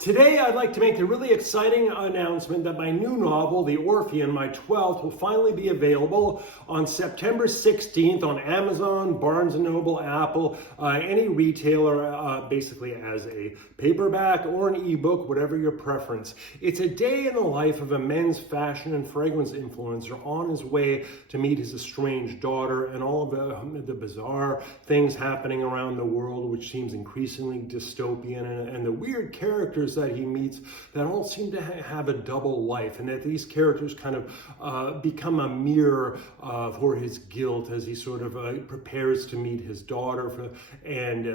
Today, I'd like to make the really exciting announcement that my new novel, The Orphean, my 12th, will finally be available on September 16th on Amazon, Barnes & Noble, Apple, any retailer, basically as a paperback or an ebook, whatever your preference. It's a day in the life of a men's fashion and fragrance influencer on his way to meet his estranged daughter and all of the bizarre things happening around the world, which seems increasingly dystopian, and the weird characters that he meets that all seem to have a double life, and that these characters kind of become a mirror for his guilt as he sort of prepares to meet his daughter, and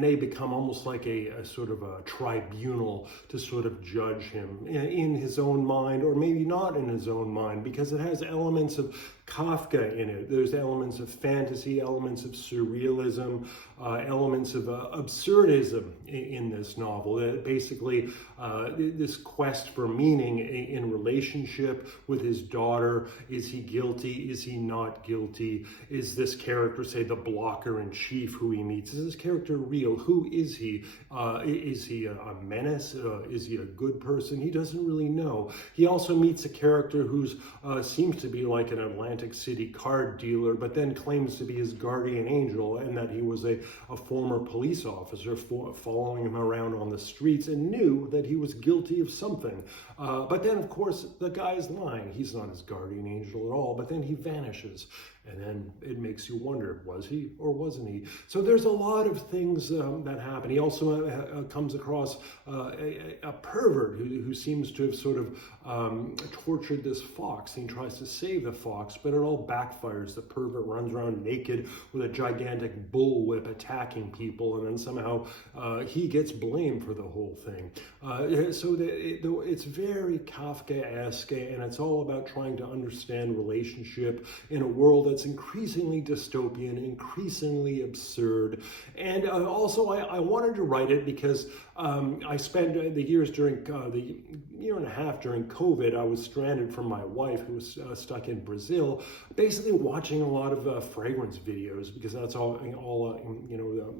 they become almost like a sort of a tribunal to sort of judge him in his own mind, or maybe not in his own mind, because it has elements of Kafka in it. There's elements of fantasy, elements of surrealism, elements of absurdism in this novel. Basically, this quest for meaning in relationship with his daughter. Is he guilty? Is he not guilty? Is this character, say, the blocker in chief who he meets? Is this character real? Who is he? Is he a menace? Is he a good person? He doesn't really know. He also meets a character who seems to be like an Atlantic City card dealer, but then claims to be his guardian angel, and that he was a former police officer following him around on the streets and knew that he was guilty of something. But then, of course, the guy's lying. He's not his guardian angel at all, but then he vanishes. And then it makes you wonder, was he or wasn't he? So there's a lot of things that happen. He also comes across a pervert who seems to have sort of tortured this fox. And he tries to save the fox, but it all backfires. The pervert runs around naked with a gigantic bullwhip attacking people, and then somehow he gets blamed for the whole thing. So it's very Kafkaesque, and it's all about trying to understand relationship in a world that's increasingly dystopian, increasingly absurd. And also, I wanted to write it because I spent the years during the year and a half during COVID. I was stranded from my wife, who was stuck in Brazil, basically watching a lot of fragrance videos, because that's all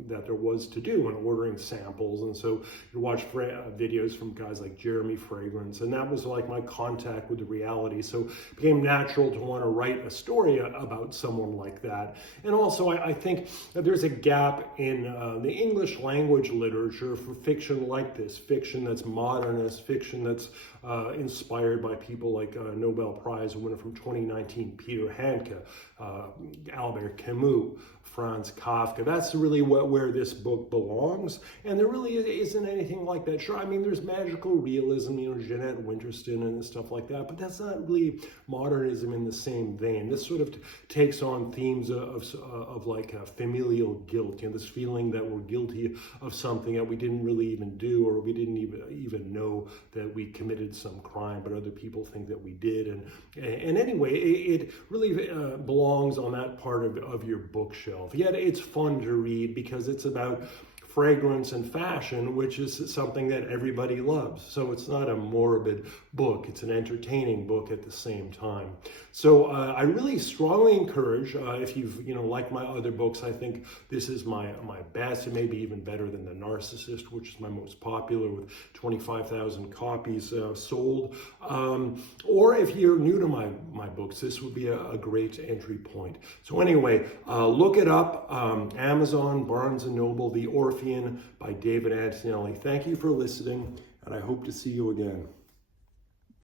that there was to do, and ordering samples. And so you watch videos from guys like Jeremy Fragrance, and that was like my contact with the reality. So it became natural to want to write a story about someone like that. And also, I think that there's a gap in the English language literature for fiction like this, fiction that's modernist, fiction that's inspired by people like Nobel Prize winner from 2019, Peter Handke, Albert Camus, Franz Kafka. That's really where this book belongs, and there really isn't anything like that. Sure, I mean, there's magical realism, Jeanette Winterston and stuff like that, but that's not really modernism in the same vein. This sort of takes on themes of like familial guilt, this feeling that we're guilty of something that we didn't really even do, or we didn't even know that we committed some crime, but other people think that we did. And anyway, it really belongs on that part of your bookshelf. Yet it's fun to read because it's about fragrance and fashion, which is something that everybody loves. So it's not a morbid book, it's an entertaining book at the same time. So I really strongly encourage, if you've like my other books, I think this is my best, and maybe even better than The Narcissist, which is my most popular with 25,000 copies sold. Or if you're new to my books, this would be a great entry point. So anyway, look it up, Amazon, Barnes & Noble, The Orphean by David Antonelli. Thank you for listening, and I hope to see you again.